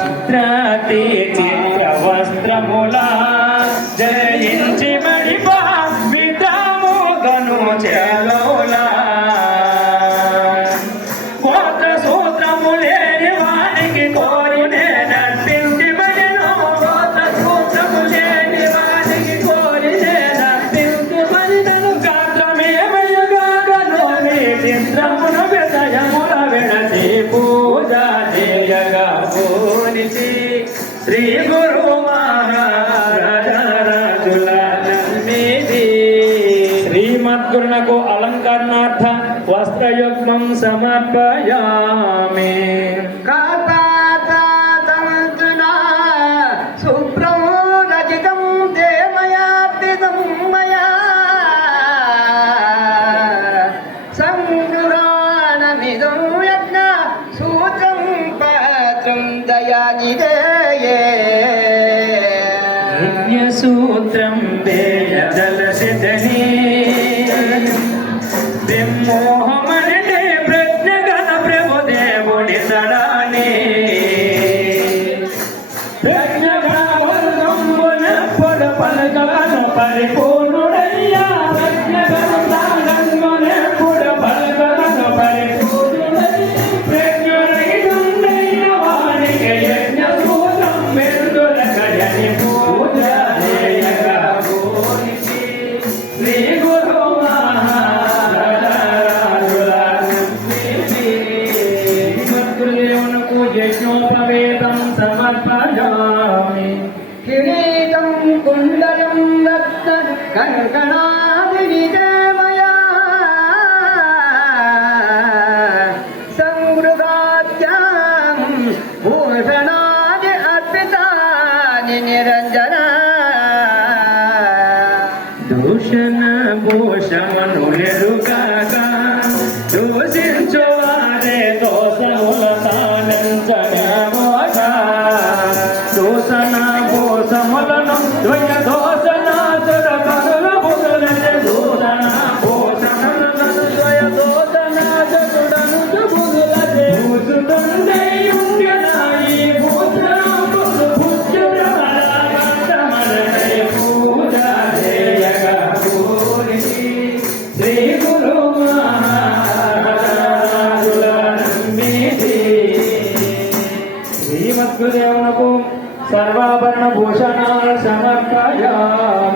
చిత్రాతి చిత్ర వస్త్రములా జయించి మడిపా విద్రాము గను చేలోలా గోత్ర సూత్రము లేని వానికి కోరినే నర్పించి మడిలో గోత్ర సూత్రము లేని వానికి కోరినే నర్పించి మడిదను గాత్రమేమయగాగను నీ చిత్రమును విదయముల విడచి పూజ చేయగా పూనిచి శ్రీ గురు మహారాజుల నమ్మిది శ్రీమద్గురునకు అలంకరణార్థ వస్త్రయుగ్మం సమర్పయామి. సుప్రమోదజితం దేమయార్పితం మయా సంపురాణమిదం యజ్ఞ సూత్రం పాత్రం దయానిదేయే యజ్ఞసూత్రం వేయదలసిదని విమోహమని ప్రజ్ఞగణ ప్రభుదేవుని తడాని ప్రజ్ఞగణ పలకలను పరిపూర్ణుడయ్యా ప్రజ్ఞగణ పలకలను పరిపూర్ణుడయ్యా ప్రజ్ఞ వానికి యజ్ఞ సూత్రం వెందుల కడని పూజ చేయగా పూనిచి శ్రీ గురు మహారాజుల దేవునకు యజ్ఞోపవేదం సమర్పయామి. కిరీటం కుండలం రత్న కంకణాదివిజయమయా సంవృగాద్యాం భూషణాది అర్పితాని నిరంజన దూషణ భూషమను ఎరుగాగా దూషించు వారే దోషముల తానించగా దూషణ భూషములను ద్వయ దోషణాసుర కనుల బుధులే దూషణ భూషణులను ద్వయ దోషణాసురుడను బుధులే భూషుడుండే యుంగనాయి భూషణము భుజుడమరగతమరై పూజ చేయగా పూనిచి శ్రీ గురు మహారాజుల నమ్మిది శ్రీమద్గురుదేవునకు సర్వాభరణ భూషణాలు సమర్పయామి.